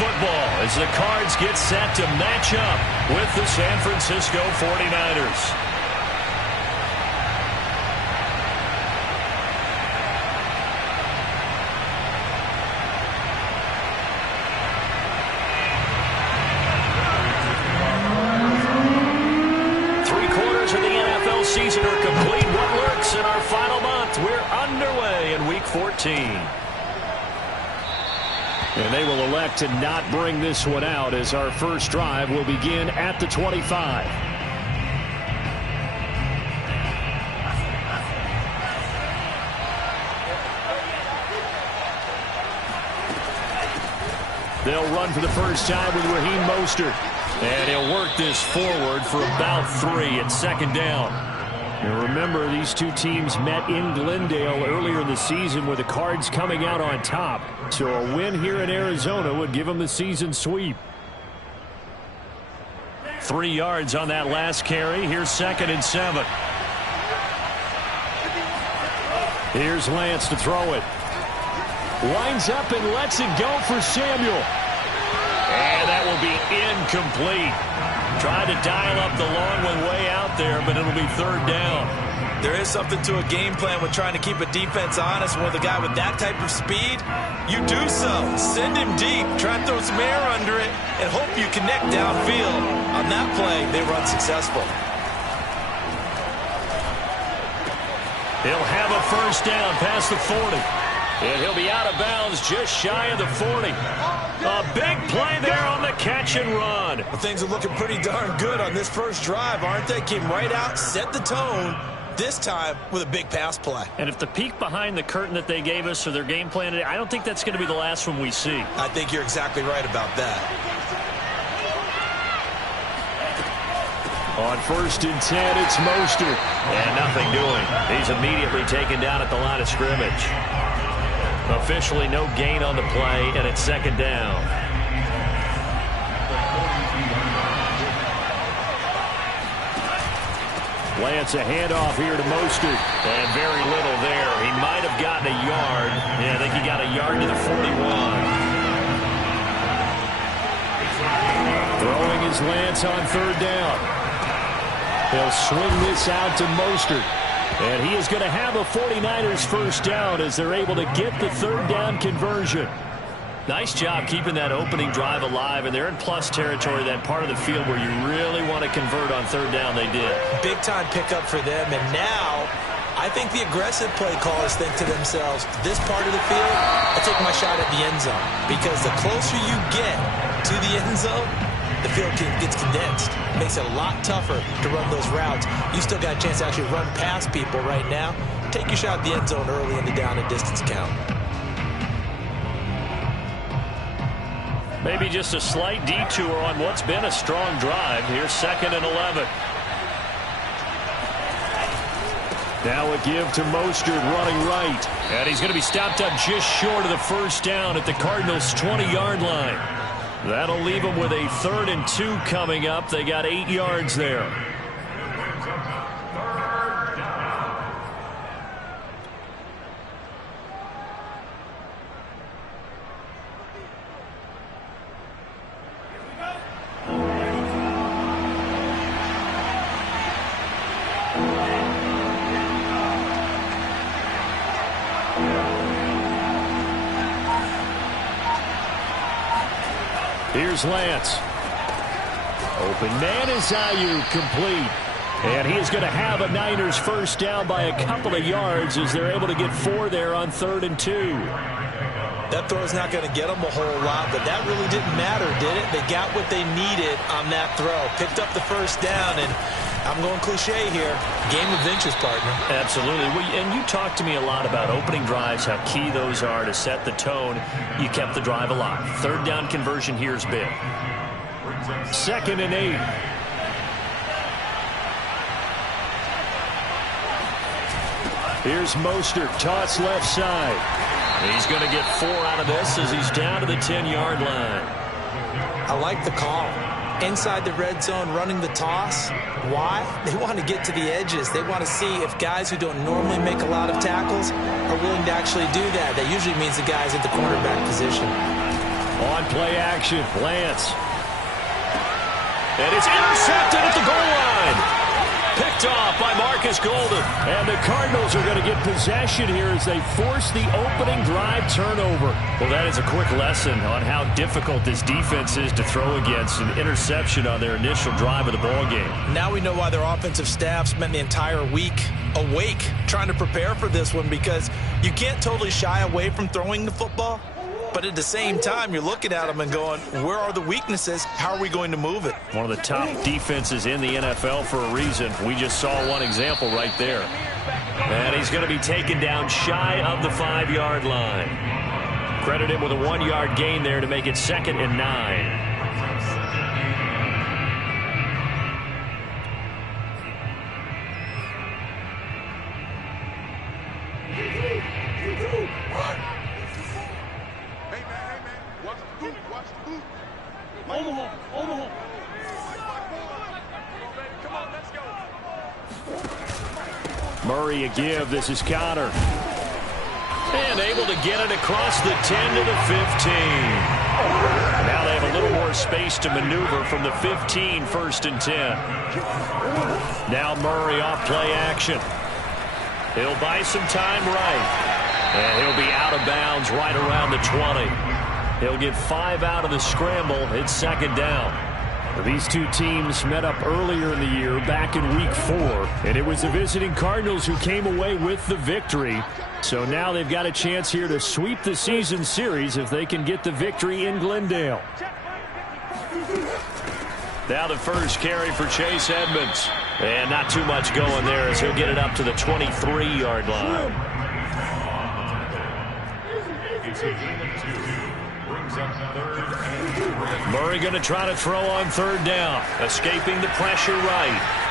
football as the Cards get set to match up with the San Francisco 49ers. Three-quarters of the NFL season are complete. What lurks in our final month? We're underway in Week 14. And they will elect to not bring this one out as our first drive will begin at the 25. They'll run for the first time with Raheem Mostert. And he'll work this forward for about 3 at second down. And remember, these two teams met in Glendale earlier in the season with the Cards coming out on top. So a win here in Arizona would give them the season sweep. 3 yards on that last carry. Here's 2nd and 7. Here's Lance to throw it. Winds up and lets it go for Samuel. And that will be incomplete. Tried to dial up the long one way out there, but it'll be 3rd down. There is something to a game plan with trying to keep a defense honest. With a guy with that type of speed, you do so. Send him deep. Try to throw some air under it and hope you connect downfield. On that play, they run successful. He'll have a first down past the 40. And he'll be out of bounds just shy of the 40. A big play there on the catch and run. Well, things are looking pretty darn good on this first drive, aren't they? Came right out, set the tone, this time with a big pass play. And if the peek behind the curtain that they gave us for their game plan, I don't think that's going to be the last one we see. I think you're exactly right about that. On 1st and 10, it's Mostert. And nothing doing. He's immediately taken down at the line of scrimmage. Officially no gain on the play, and it's 2nd down. Lance a handoff here to Mostert. And very little there. He might have gotten a yard. Yeah, I think he got a yard to the 41. Throwing is Lance on 3rd down. He'll swing this out to Mostert. And he is going to have a 49ers first down as they're able to get the 3rd down conversion. Nice job keeping that opening drive alive, and they're in plus territory, that part of the field where you really want to convert on 3rd down. They did. Big time pickup for them, and now I think the aggressive play callers think to themselves, this part of the field, I'll take my shot at the end zone, because the closer you get to the end zone, the field gets condensed. Makes it a lot tougher to run those routes. You still got a chance to actually run past people right now. Take your shot at the end zone early in the down and distance count. Maybe just a slight detour on what's been a strong drive. Here's 2nd and 11. Now a give to Mostert running right. And he's going to be stopped up just short of the first down at the Cardinals' 20-yard line. That'll leave them with a 3rd and 2 coming up. They got 8 yards there. Here's Lance. Open man is Ayuk, complete. And he is going to have a Niners first down by a couple of yards as they're able to get 4 there on 3rd and 2. That throw is not going to get them a whole lot, but that really didn't matter, did it? They got what they needed on that throw. Picked up the first down, and I'm going cliche here. Game of inches, partner. Absolutely. And you talked to me a lot about opening drives, how key those are to set the tone. You kept the drive alive. 3rd down conversion here is big. 2nd and 8. Here's Mostert, toss left side. He's going to get 4 out of this as he's down to the 10-yard line. I like the call. Inside the red zone, running the toss. Why? They want to get to the edges. They want to see if guys who don't normally make a lot of tackles are willing to actually do that. That usually means the guys at the cornerback position. On play action, Lance. And it's intercepted at the goal line. Picked off by Marcus Golden. And the Cardinals are going to get possession here as they force the opening drive turnover. Well, that is a quick lesson on how difficult this defense is to throw against. An interception on their initial drive of the ballgame. Now we know why their offensive staff spent the entire week awake trying to prepare for this one, because you can't totally shy away from throwing the football. But at the same time, you're looking at them and going, where are the weaknesses? How are we going to move it? One of the top defenses in the NFL for a reason. We just saw one example right there. And he's going to be taken down shy of the 5-yard line. Credit him with a 1-yard gain there to make it 2nd and 9. Murray a give. This is Connor. And able to get it across the 10 to the 15. Now they have a little more space to maneuver from the 15, 1st and 10. Now Murray off play action. He'll buy some time right. And he'll be out of bounds right around the 20. He'll get 5 out of the scramble. It's 2nd down. These two teams met up earlier in the year, back in Week 4, and it was the visiting Cardinals who came away with the victory. So now they've got a chance here to sweep the season series if they can get the victory in Glendale. Now the first carry for Chase Edmonds. And not too much going there as he'll get it up to the 23-yard line. Murray going to try to throw on 3rd down. Escaping the pressure right.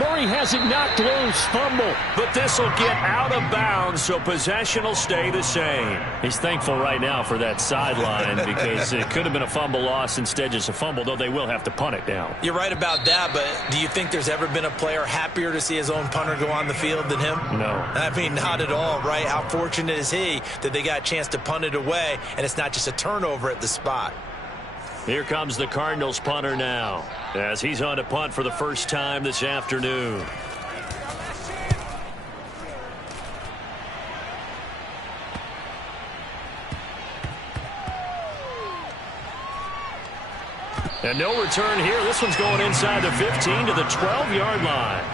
Murray has it knocked loose. Fumble. But this will get out of bounds, so possession will stay the same. He's thankful right now for that sideline because it could have been a fumble loss, instead just a fumble, though they will have to punt it down. You're right about that, but do you think there's ever been a player happier to see his own punter go on the field than him? No. I mean, not at all, right? How fortunate is he that they got a chance to punt it away, and it's not just a turnover at the spot. Here comes the Cardinals punter now, as he's on to punt for the first time this afternoon. And no return here. This one's going inside the 15 to the 12-yard line.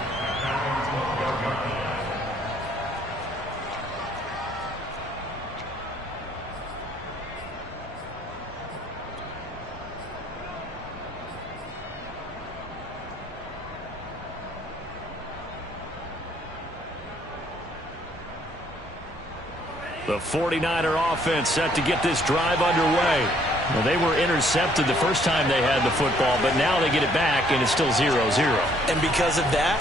The 49er offense set to get this drive underway. Well, they were intercepted the first time they had the football, but now they get it back, and it's still 0-0. And because of that,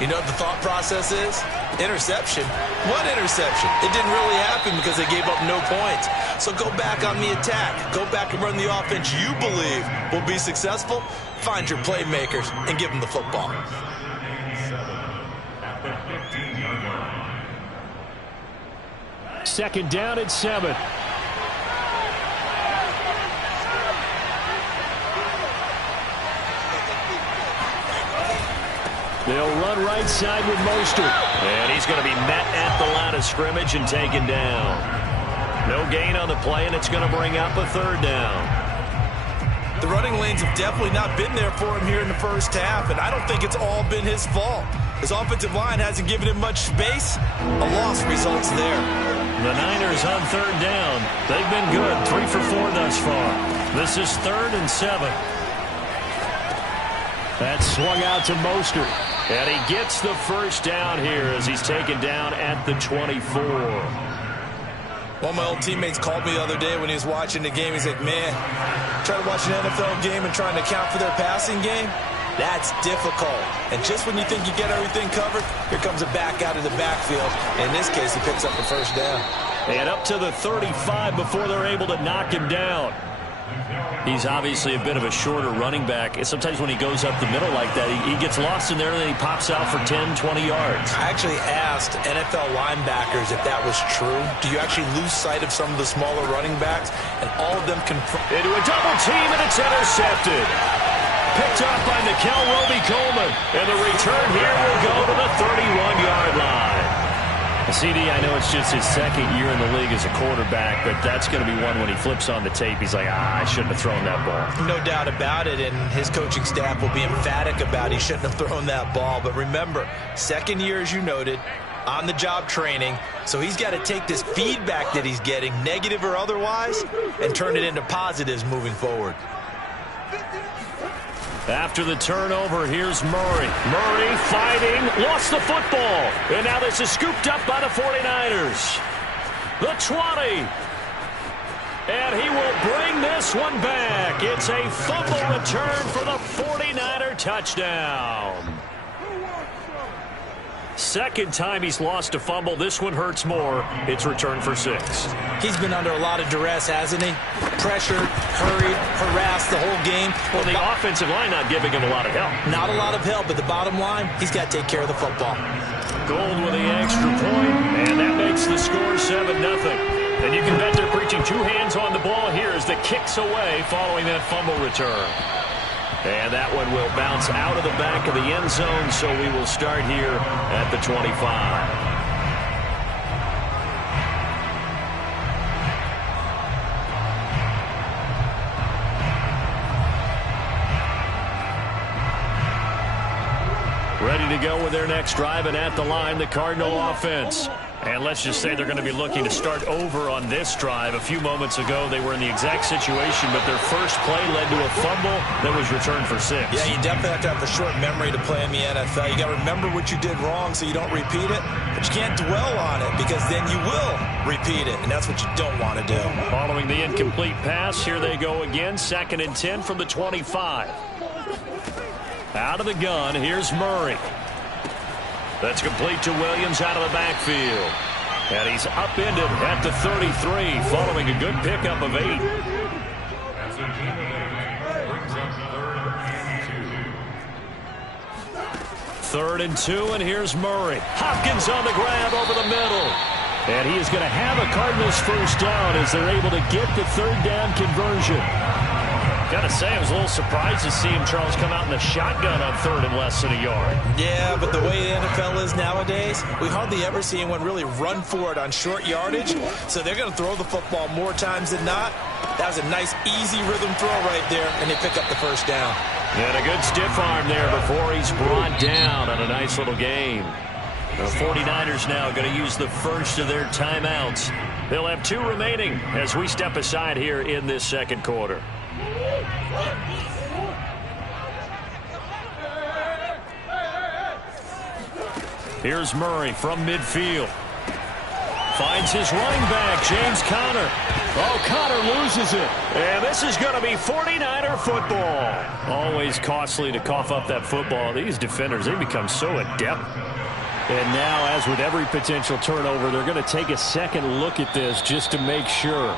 you know what the thought process is? Interception. What interception? It didn't really happen because they gave up no points. So go back on the attack. Go back and run the offense you believe will be successful. Find your playmakers and give them the football. Second down at 7. They'll run right side with Mostert. And he's going to be met at the line of scrimmage and taken down. No gain on the play, and it's going to bring up a 3rd down. The running lanes have definitely not been there for him here in the first half, and I don't think it's all been his fault. His offensive line hasn't given him much space. A loss results there. The Niners on 3rd down. They've been good, 3 for 4 thus far. This is 3rd and 7. That's swung out to Mostert. And he gets the first down here as he's taken down at the 24. One of my old teammates called me the other day when he was watching the game. He's like, man, trying to watch an NFL game and trying to account for their passing game, that's difficult. And just when you think you get everything covered, here comes a back out of the backfield. In this case, he picks up the first down. And up to the 35 before they're able to knock him down. He's obviously a bit of a shorter running back. Sometimes when he goes up the middle like that, he gets lost in there and then he pops out for 10, 20 yards. I actually asked NFL linebackers if that was true. Do you actually lose sight of some of the smaller running backs? And all of them confirmed. Into a double team, and it's intercepted. Picked up by Nickel Roby-Coleman. And the return here will go to the 31-yard line. CD, I know it's just his second year in the league as a quarterback, but that's going to be one when he flips on the tape. He's like, I shouldn't have thrown that ball. No doubt about it, and his coaching staff will be emphatic about he shouldn't have thrown that ball. But remember, second year, as you noted, on-the-job training, so he's got to take this feedback that he's getting, negative or otherwise, and turn it into positives moving forward. After the turnover, here's Murray. Murray fighting, lost the football. And now this is scooped up by the 49ers. The 20. And he will bring this one back. It's a fumble return for the 49er touchdown. Second time he's lost a fumble. This one hurts more. It's returned for 6. He's been under a lot of duress, hasn't he? Pressured, hurried, harassed the whole game. Well, the offensive line not giving him a lot of help. Not a lot of help, but the bottom line, he's got to take care of the football. Gold with the extra point, and that makes the score 7-0. And you can bet they're preaching two hands on the ball here as the kick's away following that fumble return. And that one will bounce out of the back of the end zone, so we will start here at the 25. Ready to go with their next drive, and at the line, the Cardinal offense. And let's just say they're going to be looking to start over on this drive. A few moments ago, they were in the exact situation, but their first play led to a fumble that was returned for 6. Yeah, you definitely have to have a short memory to play in the NFL. You got to remember what you did wrong so you don't repeat it, but you can't dwell on it because then you will repeat it, and that's what you don't want to do. Following the incomplete pass, here they go again. 2nd and 10 from the 25. Out of the gun, here's Murray. That's complete to Williams out of the backfield. And he's upended at the 33 following a good pickup of 8. Third and 2, and here's Murray. Hopkins on the grab over the middle. And he is going to have a Cardinals first down as they're able to get the 3rd down conversion. Gotta say, I was a little surprised to see him, Charles, come out in the shotgun on 3rd and less than a yard. Yeah, but the way the NFL is nowadays, we hardly ever see anyone really run for it on short yardage. So they're going to throw the football more times than not. That was a nice, easy rhythm throw right there, and they pick up the first down. And a good stiff arm there before he's brought down on a nice little game. The 49ers now going to use the first of their timeouts. They'll have 2 remaining as we step aside here in this second quarter. Here's Murray from midfield. Finds his running back, James Conner. Oh, Conner loses it. And this is going to be 49er football. Always costly to cough up that football. These defenders, they become so adept. And now, as with every potential turnover, they're going to take a second look at this just to make sure.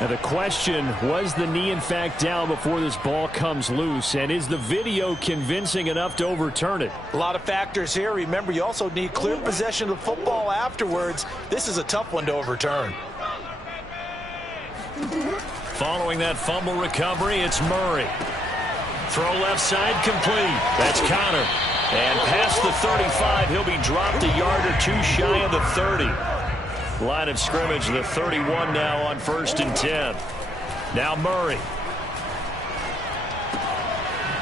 Now the question, was the knee in fact down before this ball comes loose? And is the video convincing enough to overturn it? A lot of factors here. Remember, you also need clear possession of the football afterwards. This is a tough one to overturn. Following that fumble recovery, it's Murray. Throw left side complete. That's Conner. And past the 35, he'll be dropped a yard or 2 shy of the 30. Line of scrimmage, the 31 now on 1st and 10. Now Murray.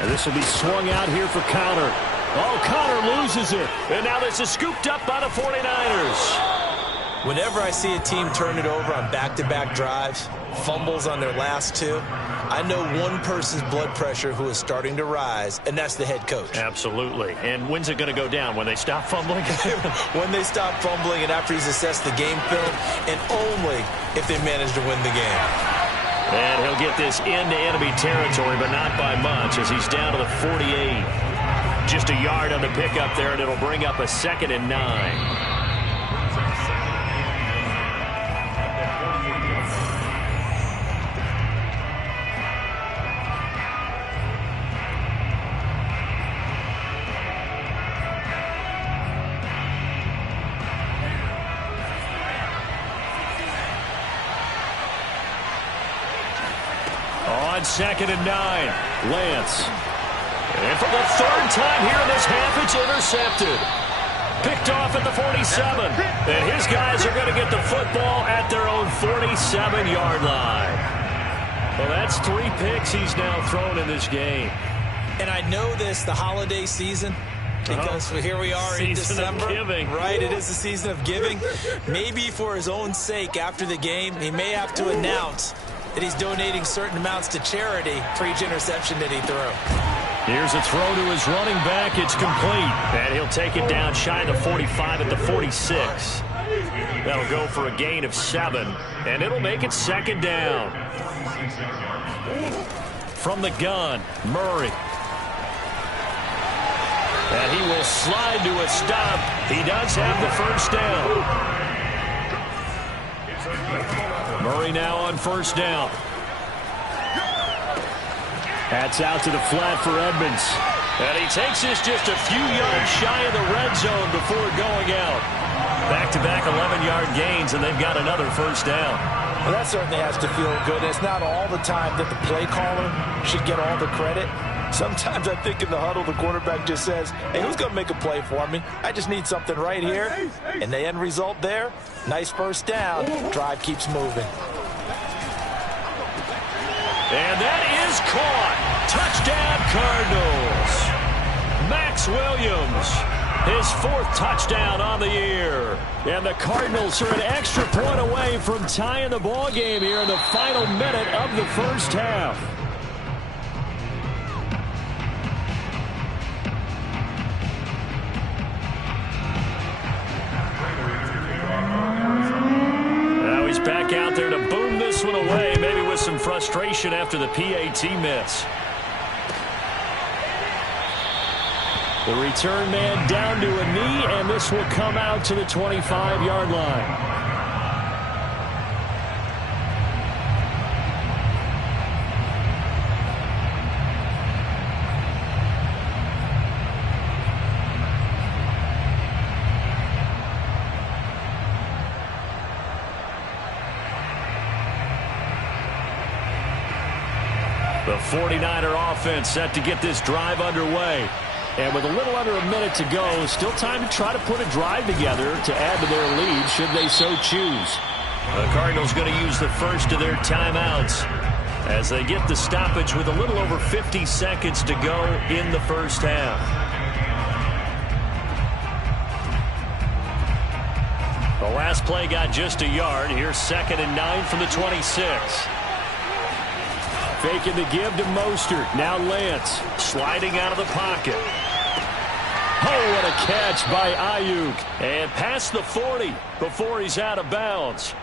And this will be swung out here for Conner. Oh, Conner loses it. And now this is scooped up by the 49ers. Whenever I see a team turn it over on back-to-back drives, fumbles on their last 2, I know one person's blood pressure who is starting to rise, and that's the head coach. Absolutely. And when's it going to go down? When they stop fumbling? When they stop fumbling and after he's assessed the game film, and only if they manage to win the game. And he'll get this into enemy territory, but not by much as he's down to the 48. Just a yard on the pickup there, and it'll bring up a 2nd and 9. on 2nd and 9. Lance. And for the third time here in this half, it's intercepted. Picked off at the 47. And his guys are going to get the football at their own 47-yard line. Well, that's 3 picks he's now thrown in this game. And I know this, the holiday season, because here we are in December. Of giving. Right, it is the season of giving. Maybe for his own sake after the game, he may have to announce that he's donating certain amounts to charity for each interception that he threw. Here's a throw to his running back. It's complete. And he'll take it down shy of the 45 at the 46. That'll go for a gain of 7. And it'll make it 2nd down. From the gun, Murray. And he will slide to a stop. He does have the first down. Murray now on 1st down. That's out to the flat for Edmonds. And he takes this just a few yards shy of the red zone before going out. Back-to-back 11-yard gains, and they've got another 1st down. Well, that certainly has to feel good. It's not all the time that the play caller should get all the credit. Sometimes I think in the huddle, the quarterback just says, hey, who's going to make a play for me? I just need something right here. And the end result there, nice 1st down. Drive keeps moving. And that is caught. Touchdown, Cardinals. Max Williams, his 4th touchdown on the year. And the Cardinals are an extra point away from tying the ball game here in the final minute of the 1st half. Now he's back out there to boom this one away, maybe with some frustration after the PAT miss. The return man down to a knee, and this will come out to the 25-yard line. The 49er offense set to get this drive underway. And with a little under a minute to go, still time to try to put a drive together to add to their lead should they so choose. The Cardinals going to use the first of their timeouts as they get the stoppage with a little over 50 seconds to go in the 1st half. The last play got just a yard. Here's 2nd and 9 from the 26. Faking the give to Mostert. Now Lance sliding out of the pocket. Oh, what a catch by Ayuk. And past the 40 before he's out of bounds.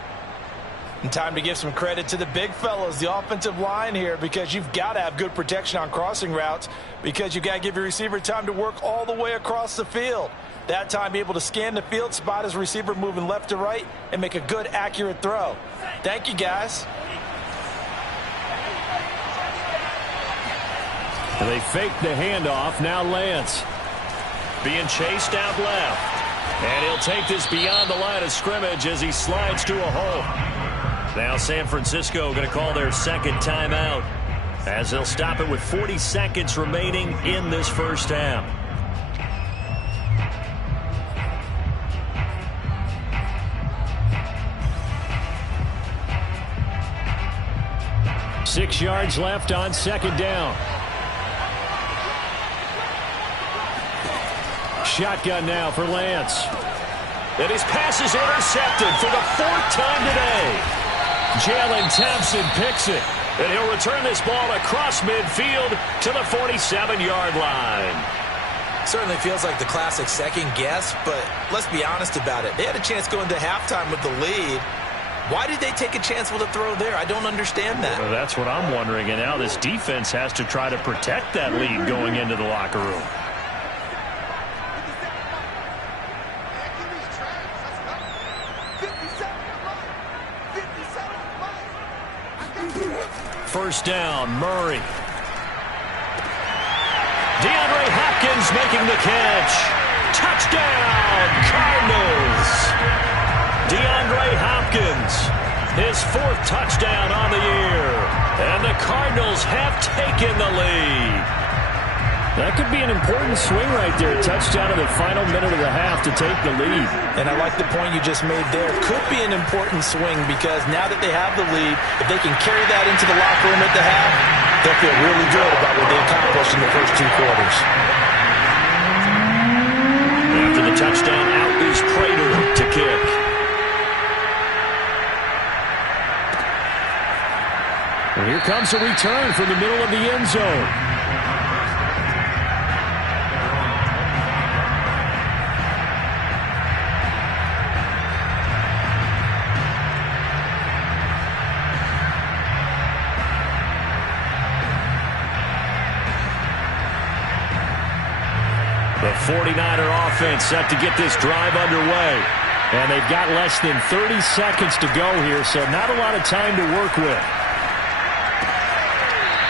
And time to give some credit to the big fellas, the offensive line here, because you've got to have good protection on crossing routes because you've got to give your receiver time to work all the way across the field. That time be able to scan the field, spot his receiver moving left to right, and make a good, accurate throw. Thank you, guys. And they fake the handoff. Now Lance being chased out left. And he'll take this beyond the line of scrimmage as he slides to a hole. Now San Francisco going to call their 2nd timeout as they'll stop it with 40 seconds remaining in this 1st half. Six yards left on 2nd down. Shotgun now for Lance. And his pass is intercepted for the 4th time today. Jalen Thompson picks it. And he'll return this ball across midfield to the 47-yard line. Certainly feels like the classic second guess, but let's be honest about it. They had a chance going to halftime with the lead. Why did they take a chance with a throw there? I don't understand that. Well, that's what I'm wondering. And now this defense has to try to protect that lead going into the locker room. First down, Murray. DeAndre Hopkins making the catch. Touchdown, Cardinals. DeAndre Hopkins, his 4th touchdown on the year. And the Cardinals Eagles have taken the lead. That could be an important swing right there. Touchdown in the final minute of the half to take the lead. And I like the point you just made there. Could be an important swing because now that they have the lead, if they can carry that into the locker room at the half, they'll feel really good about what they accomplished in the first 2 quarters. After the touchdown, out is Prater to kick. And here comes a return from the middle of the end zone. The 49er offense set to get this drive underway. And they've got less than 30 seconds to go here, so not a lot of time to work with.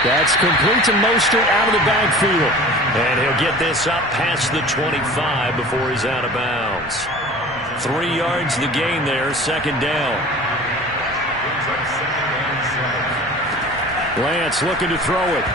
That's complete to Mostert out of the backfield. And he'll get this up past the 25 before he's out of bounds. 3 yards the gain there, second down. Lance looking to throw it.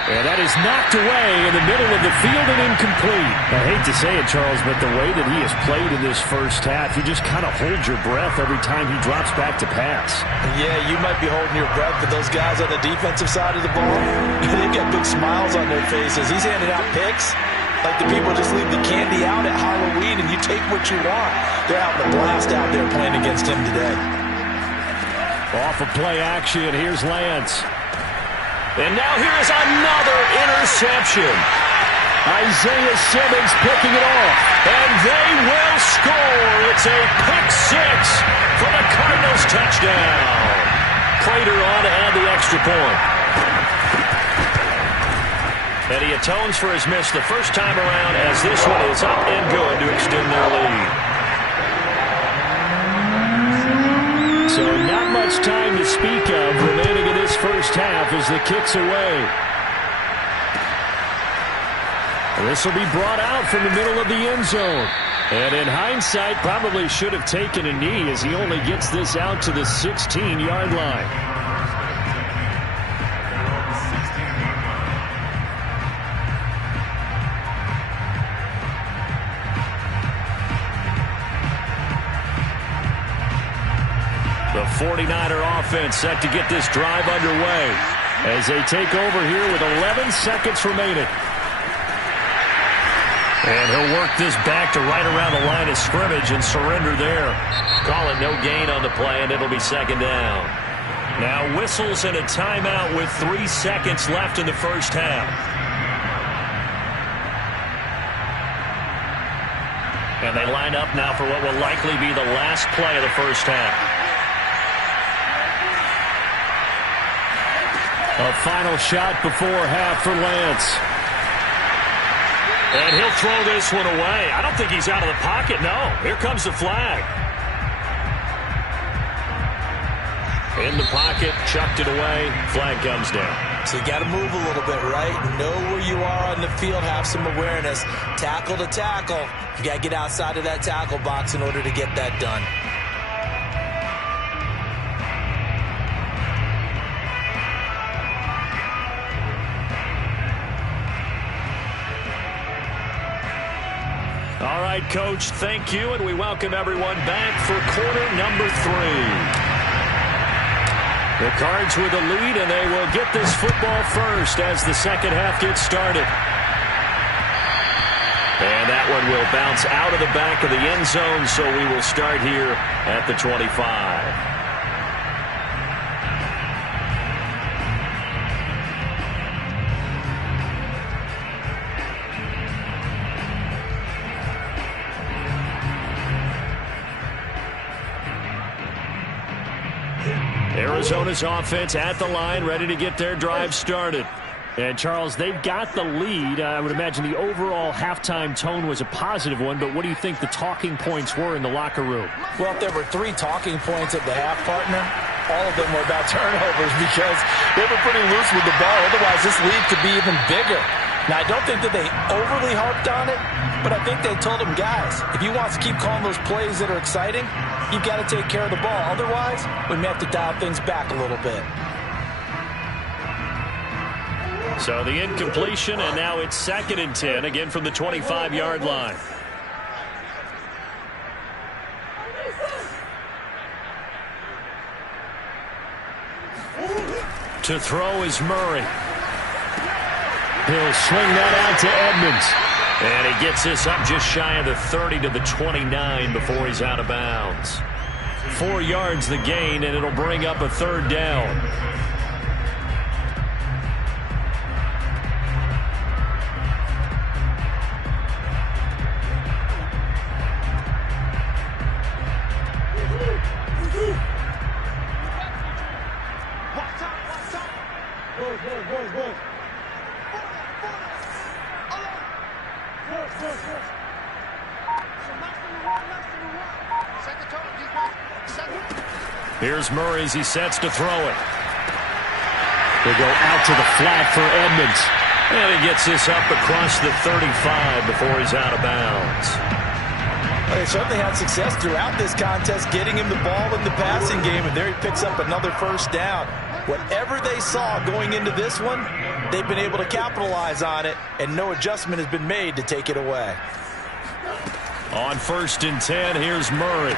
And that is knocked away in the middle of the field and incomplete. I hate to say it, Charles, but the way that he has played in this first half, you just kind of hold your breath every time he drops back to pass. Yeah, you might be holding your breath, but those guys on the defensive side of the ball, they've got big smiles on their faces. He's handing out picks like the people just leave the candy out at Halloween and you take what you want. They're having a blast out there playing against him today. Off of play action, here's Lance. And now here is another interception. Isaiah Simmons picking it off. And they will score. It's a pick 6 for the Cardinals touchdown. Prater on to add the extra point. And he atones for his miss the first time around as this one is up and good to extend their lead. So not much time to speak of remaining in this first half as the kick's away. This will be brought out from the middle of the end zone. And in hindsight, probably should have taken a knee as he only gets this out to the 16-yard line. The 49er offense set to get this drive underway as they take over here with 11 seconds remaining. And he'll work this back to right around the line of scrimmage and surrender there. Call it no gain on the play, and it'll be second down. Now whistles and a timeout with 3 seconds left in the first half. And they line up now for what will likely be the last play of the first half. A final shot before half for Lance. And he'll throw this one away. I don't think he's out of the pocket, no. Here comes the flag. In the pocket, chucked it away. Flag comes down. So you got to move a little bit, right? Know where you are on the field, have some awareness. Tackle to tackle. You got to get outside of that tackle box in order to get that done. All right, Coach, thank you, and we welcome everyone back for quarter number 3. The Cards with the lead, and they will get this football first as the second half gets started. And that one will bounce out of the back of the end zone, so we will start here at the 25. Arizona's offense at the line, ready to get their drive started. And, Charles, they've got the lead. I would imagine the overall halftime tone was a positive one, but what do you think the talking points were in the locker room? Well, if there were 3 talking points at the half, partner, all of them were about turnovers because they were pretty loose with the ball. Otherwise, this lead could be even bigger. Now, I don't think that they overly harped on it, but I think they told them, guys, if you want to keep calling those plays that are exciting, you've got to take care of the ball. Otherwise, we may have to dial things back a little bit. So the incompletion, and now it's 2nd and 10, again from the 25-yard line. To throw is Murray. He'll swing that out to Edmonds. And he gets this up just shy of the 30 to the 29 before he's out of bounds. 4 yards the gain, and it'll bring up a 3rd down. Here's Murray as he sets to throw it. He'll go out to the flat for Edmonds. And he gets this up across the 35 before he's out of bounds. They certainly had success throughout this contest getting him the ball in the passing game, and there he picks up another 1st down. Whatever they saw going into this one, they've been able to capitalize on it, and no adjustment has been made to take it away. On 1st and 10, here's Murray.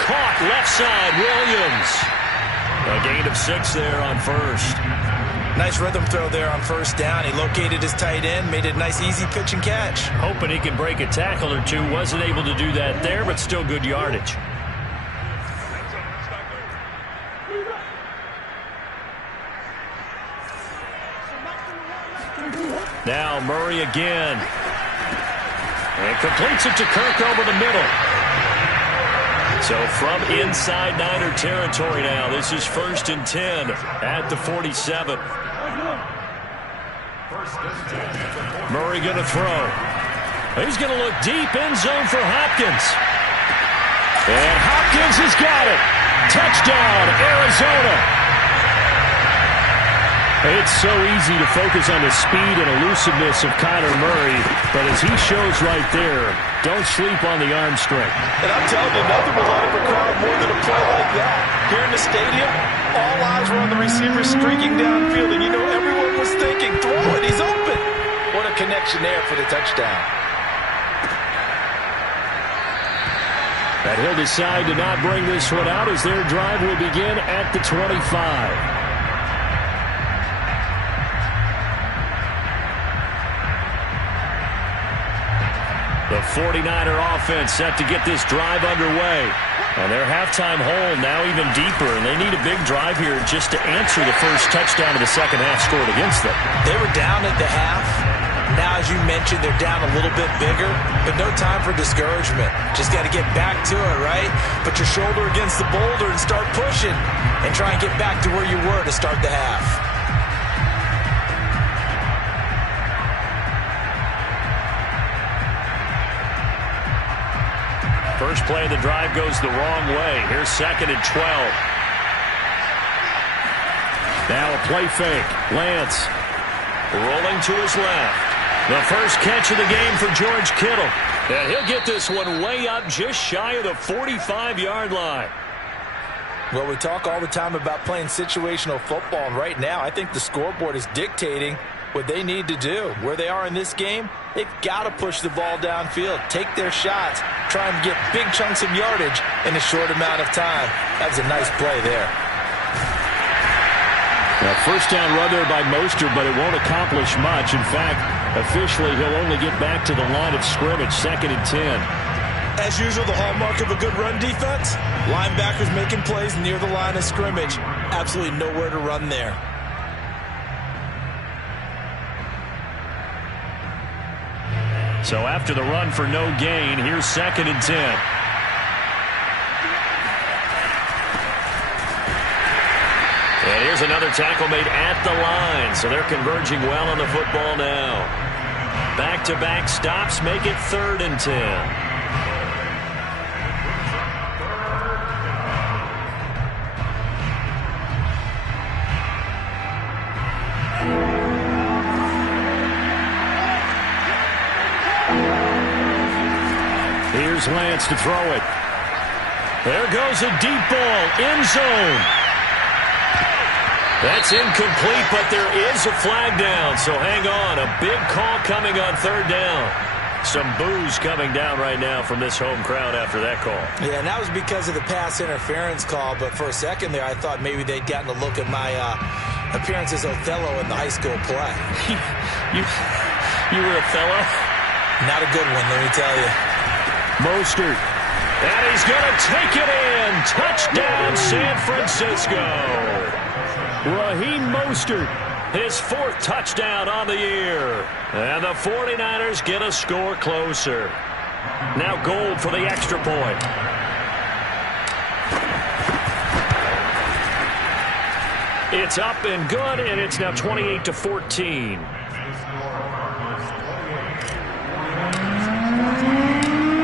Caught left side, Williams. A gain of 6 there on 1st. Nice rhythm throw there on 1st down. He located his tight end, made it a nice easy pitch and catch. Hoping he can break a tackle or two. Wasn't able to do that there, but still good yardage. Now Murray again. And completes it to Kirk over the middle. So from inside Niner territory now, this is 1st and 10 at the 47. Murray going to throw. He's going to look deep, end zone for Hopkins. And Hopkins has got it. Touchdown, Arizona. It's so easy to focus on the speed and elusiveness of Kyler Murray, but as he shows right there, don't sleep on the arm strength. And I'm telling you, nothing will light up a crowd more than a play like that. Here in the stadium, all eyes were on the receiver streaking downfield, and you know everyone was thinking, throw it, he's open. What a connection there for the touchdown. And he'll decide to not bring this one out as their drive will begin at the 25. The 49er offense set to get this drive underway. And their halftime hole now even deeper, and they need a big drive here just to answer the first touchdown of the second half scored against them. They were down at the half. Now, as you mentioned, they're down a little bit bigger, but no time for discouragement. Just got to get back to it, right? Put your shoulder against the boulder and start pushing, and try and get back to where you were to start the half. First play of the drive goes the wrong way. Here's 2nd and 12. Now a play fake. Lance rolling to his left. The first catch of the game for George Kittle. And he'll get this one way up just shy of the 45-yard line. Well, we talk all the time about playing situational football, and right now I think the scoreboard is dictating what they need to do. Where they are in this game, they've got to push the ball downfield, take their shots, try and get big chunks of yardage in a short amount of time. That was a nice play there. Now, first down run there by Mostert, but it won't accomplish much. In fact, officially, he'll only get back to the line of scrimmage, 2nd and 10. As usual, the hallmark of a good run defense, linebackers making plays near the line of scrimmage. Absolutely nowhere to run there. So after the run for no gain, here's 2nd and 10. And here's another tackle made at the line. So they're converging well on the football now. Back-to-back stops make it 3rd and 10. Here's Lance to throw it. There goes a deep ball, end zone. That's incomplete, but there is a flag down, so hang on. A big call coming on third down. Some boos coming down right now from this home crowd after that call. Yeah, and that was because of the pass interference call, but for a second there I thought maybe they'd gotten a look at my appearance as Othello in the high school play. You were Othello? Not a good one, let me tell you. Mostert. And he's going to take it in. Touchdown, San Francisco. Raheem Mostert, his 4th touchdown on the year. And the 49ers get a score closer. Now Gold for the extra point. It's up and good, and it's now 28-14.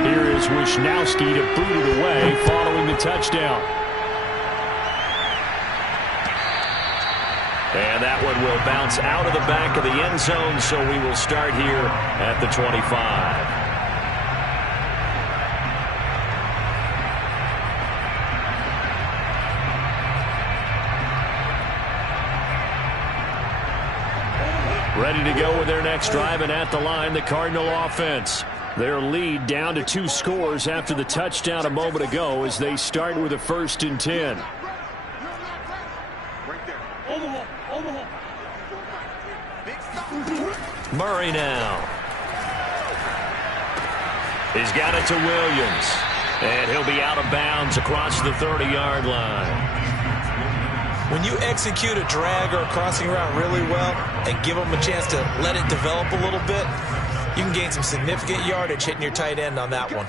Here is Wisnowski to boot it away following the touchdown. And that one will bounce out of the back of the end zone, so we will start here at the 25. Ready to go with their next drive, and at the line, the Cardinal offense. Their lead down to 2 scores after the touchdown a moment ago as they start with a 1st and 10. Murray now. He's got it to Williams. And he'll be out of bounds across the 30-yard line. When you execute a drag or a crossing route really well and give them a chance to let it develop a little bit, you can gain some significant yardage hitting your tight end on that one.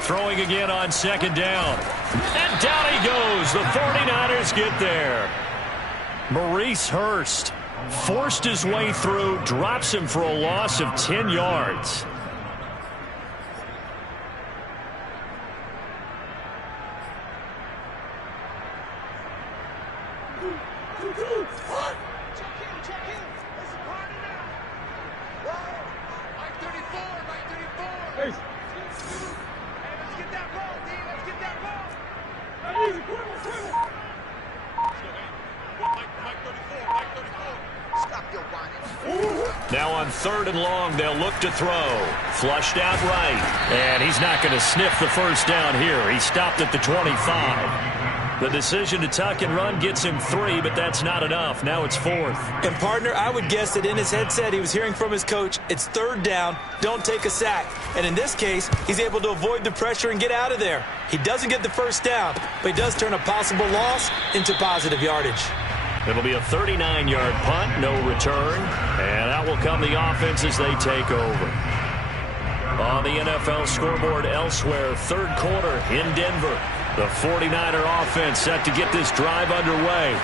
Throwing again on 2nd down. And down he goes. The 49ers get there. Maurice Hurst forced his way through, drops him for a loss of 10 yards. Now on 3rd and long, they'll look to throw. Flushed out right. And he's not going to sniff the first down here. He stopped at the 25. The decision to tuck and run gets him 3, but that's not enough. Now it's 4th. And, partner, I would guess that in his headset he was hearing from his coach, it's 3rd down, don't take a sack. And in this case, he's able to avoid the pressure and get out of there. He doesn't get the first down, but he does turn a possible loss into positive yardage. It'll be a 39-yard punt, no return. And out will come the offense as they take over. On the NFL scoreboard elsewhere, 3rd quarter in Denver. The 49er offense set to get this drive underway.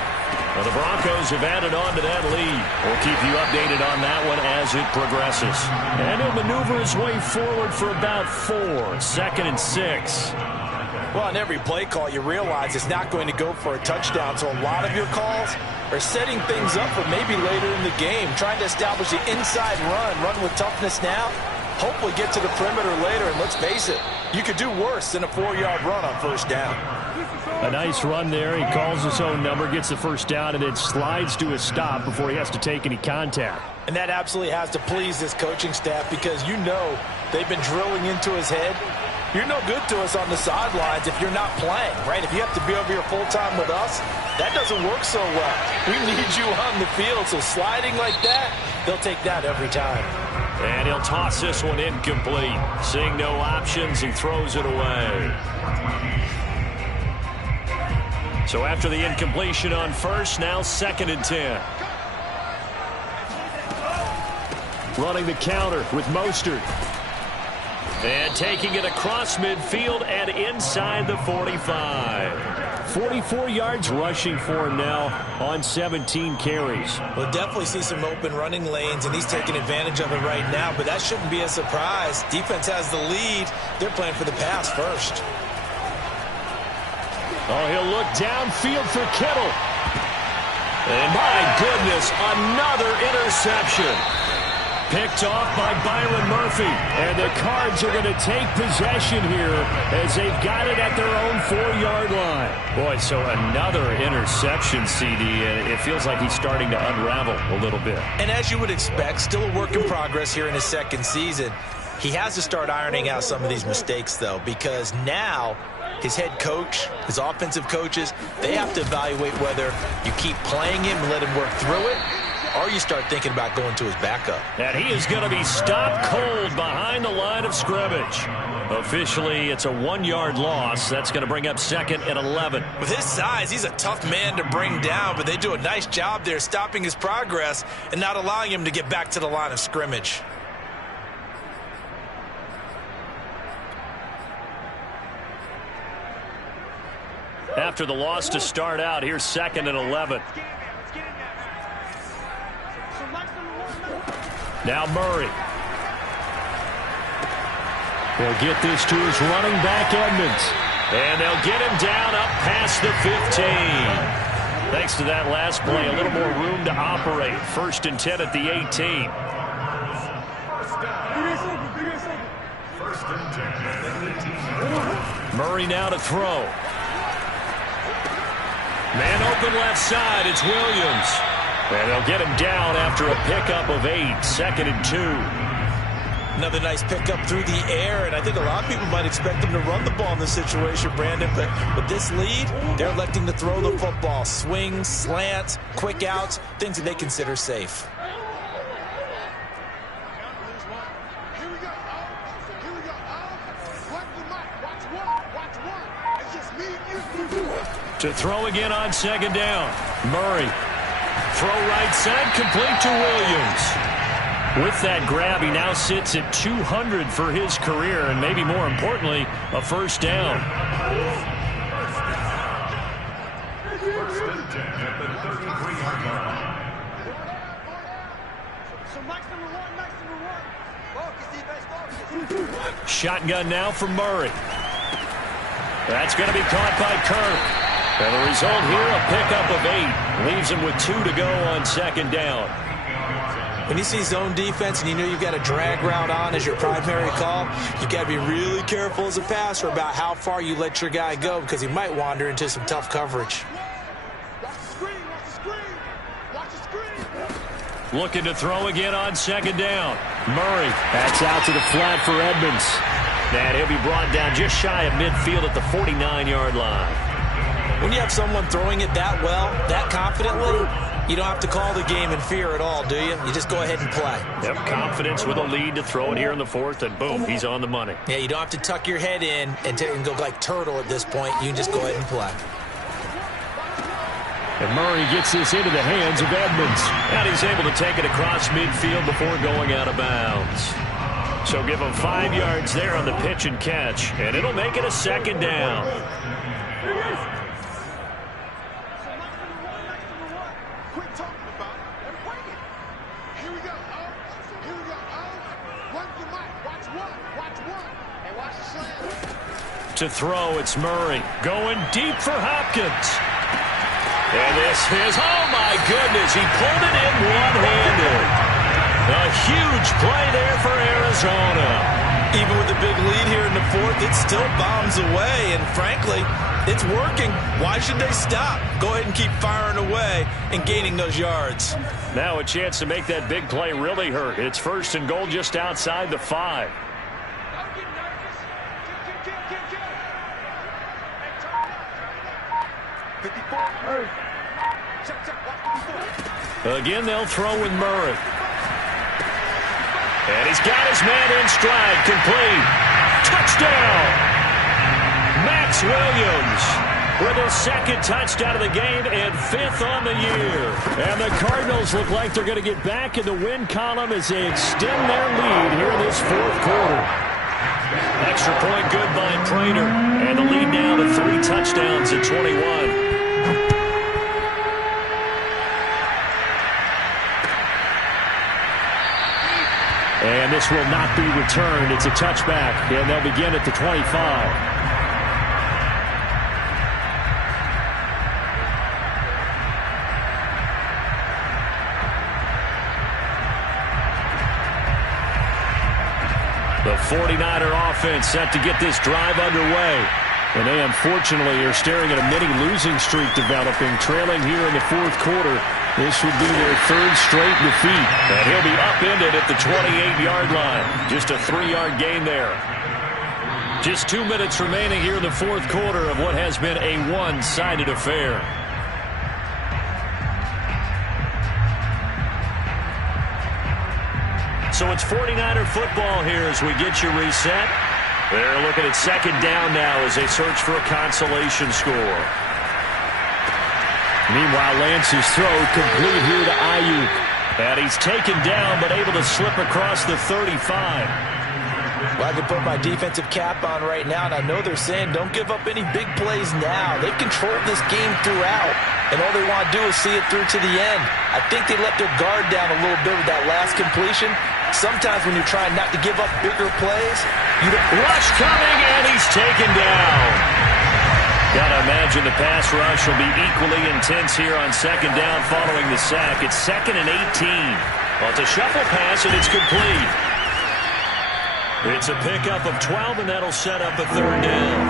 Well, the Broncos have added on to that lead. We'll keep you updated on that one as it progresses. And he'll maneuver his way forward for about 4. 2nd and 6. Well, on every play call, you realize it's not going to go for a touchdown, so a lot of your calls are setting things up for maybe later in the game, trying to establish the inside run with toughness now, hopefully get to the perimeter later, and let's face it, you could do worse than a 4-yard run on 1st down. A nice run there. He calls his own number, gets the first down, and then slides to a stop before he has to take any contact. And that absolutely has to please this coaching staff because you know they've been drilling into his head. You're no good to us on the sidelines if you're not playing, right? If you have to be over here full-time with us, that doesn't work so well. We need you on the field, so sliding like that, they'll take that every time. And he'll toss this one incomplete. Seeing no options, he throws it away. So after the incompletion on 1st, now 2nd and 10. Running the counter with Mostert. And taking it across midfield and inside the 45. 44 yards rushing for him now on 17 carries. We'll definitely see some open running lanes, and he's taking advantage of it right now, but that shouldn't be a surprise. Defense has the lead. They're playing for the pass first. Oh, he'll look downfield for Kittle. And my goodness, another interception. picked off by Byron Murphy. And the Cards are going to take possession here as they've got it at their own 4-yard line. Boy, so another interception, CD, and it feels like he's starting to unravel a little bit. And as you would expect, still a work in progress here in his second season. He has to start ironing out some of these mistakes, though, because now his head coach, his offensive coaches, they have to evaluate whether you keep playing him and let him work through it, or you start thinking about going to his backup. And he is going to be stopped cold behind the line of scrimmage. Officially, it's a 1-yard loss. That's going to bring up 2nd and 11. With his size, he's a tough man to bring down, but they do a nice job there stopping his progress and not allowing him to get back to the line of scrimmage. After the loss to start out, here's 2nd and 11. Now Murray. They'll get this to his running back, Edmonds. And they'll get him down up past the 15. Thanks to that last play, a little more room to operate. 1st and 10 at the 18. Murray now to throw. Man open left side, it's Williams. And they'll get him down after a pickup of 8, 2nd and 2. Another nice pickup through the air, and I think a lot of people might expect him to run the ball in this situation, Brandon, but with this lead, they're electing to throw the football. Swings, slants, quick outs, things that they consider safe. To throw again on 2nd down. Murray. Throw right side, complete to Williams. With that grab, he now sits at 200 for his career, and maybe more importantly, a 1st down. Shotgun now for Murray. That's going to be caught by Kirk. And the result here, a pickup of 8. Leaves him with 2 to go on 2nd down. When you see zone defense and you know you've got a drag route on as your primary call, you've got to be really careful as a passer about how far you let your guy go because he might wander into some tough coverage. Looking to throw again on 2nd down. Murray. That's out to the flat for Edmonds. And he'll be brought down just shy of midfield at the 49-yard line. When you have someone throwing it that well, that confidently, you don't have to call the game in fear at all, do you? You just go ahead and play. Yep, confidence with a lead to throw it here in the 4th, and boom, he's on the money. Yeah, you don't have to tuck your head in and go like turtle at this point. You can just go ahead and play. And Murray gets this into the hands of Edmonds. And he's able to take it across midfield before going out of bounds. So give him 5 yards there on the pitch and catch, and it'll make it a 2nd down. To throw, it's Murray. Going deep for Hopkins. And this is, oh my goodness, he pulled it in one-handed. A huge play there for Arizona. Even with a big lead here in the 4th, it still bombs away. And frankly, it's working. Why should they stop? Go ahead and keep firing away and gaining those yards. Now a chance to make that big play really hurt. It's 1st and goal just outside the 5. Again, they'll throw with Murray. And he's got his man in stride, complete. Touchdown! Max Williams with his 2nd touchdown of the game and 5th on the year. And the Cardinals look like they're going to get back in the win column as they extend their lead here in this 4th quarter. Extra point good by Prater. And the lead now to 3 touchdowns at 21. And this will not be returned. It's a touchback, and they'll begin at the 25. The 49er offense set to get this drive underway. And they unfortunately are staring at a mini losing streak developing, trailing here in the fourth quarter. This would be their third straight defeat. And he'll be upended at the 28-yard line. Just a 3-yard gain there. Just 2 minutes remaining here in the fourth quarter of what has been a one-sided affair. So it's 49er football here as we get you reset. They're looking at second down now as they search for a consolation score. Meanwhile, Lance's throw complete here to Ayuk. And he's taken down but able to slip across the 35. Well, I can put my defensive cap on right now, and I know they're saying don't give up any big plays now. They've controlled this game throughout, and all they want to do is see it through to the end. I think they let their guard down a little bit with that last completion. Sometimes when you're trying not to give up bigger plays, you don't... Rush coming, and he's taken down. Gotta imagine the pass rush will be equally intense here on second down following the sack. It's 2nd and 18. Well, it's a shuffle pass, and it's complete. It's a pickup of 12, and that'll set up a third down.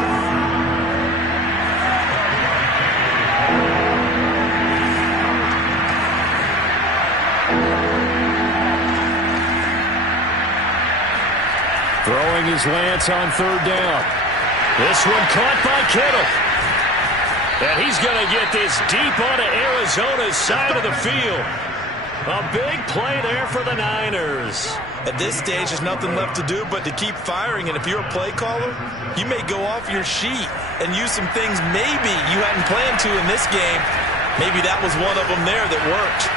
Throwing his Lance on third down. This one caught by Kittle. And he's going to get this deep onto Arizona's side of the field. A big play there for the Niners. At this stage, there's nothing left to do but to keep firing. And if you're a play caller, you may go off your sheet and use some things maybe you hadn't planned to in this game. Maybe that was one of them there that worked.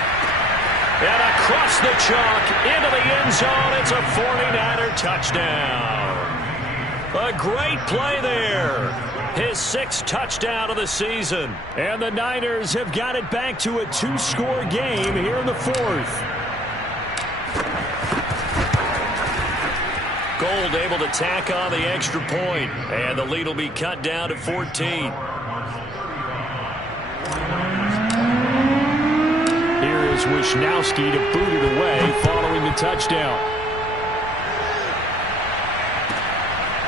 And across the chalk, into the end zone, it's a 49er touchdown. A great play there. His 6th touchdown of the season. And the Niners have got it back to a 2-score game here in the fourth. Gold able to tack on the extra point. And the lead will be cut down to 14. Here is Wisnowski to boot it away following the touchdown.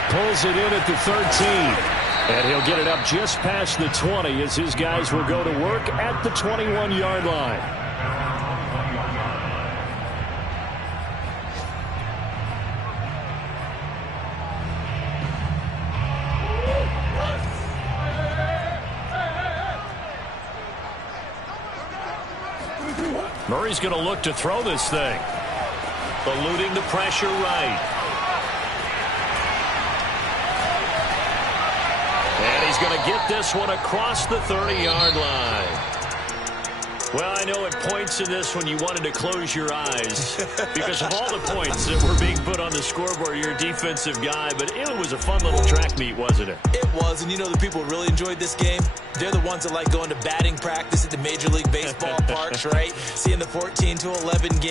Pulls it in at the 13. And he'll get it up just past the 20 as his guys will go to work at the 21-yard line. Murray's going to look to throw this thing. Eluding the pressure right. And he's going to get this one across the 30-yard line. Well, I know at points in this one you wanted to close your eyes because of all the points that were being put on the scoreboard. You're a defensive guy, but it was a fun little track meet, wasn't it? It was, and you know the people who really enjoyed this game? They're the ones that like going to batting practice at the Major League Baseball parks, right? Seeing the 14-11 game.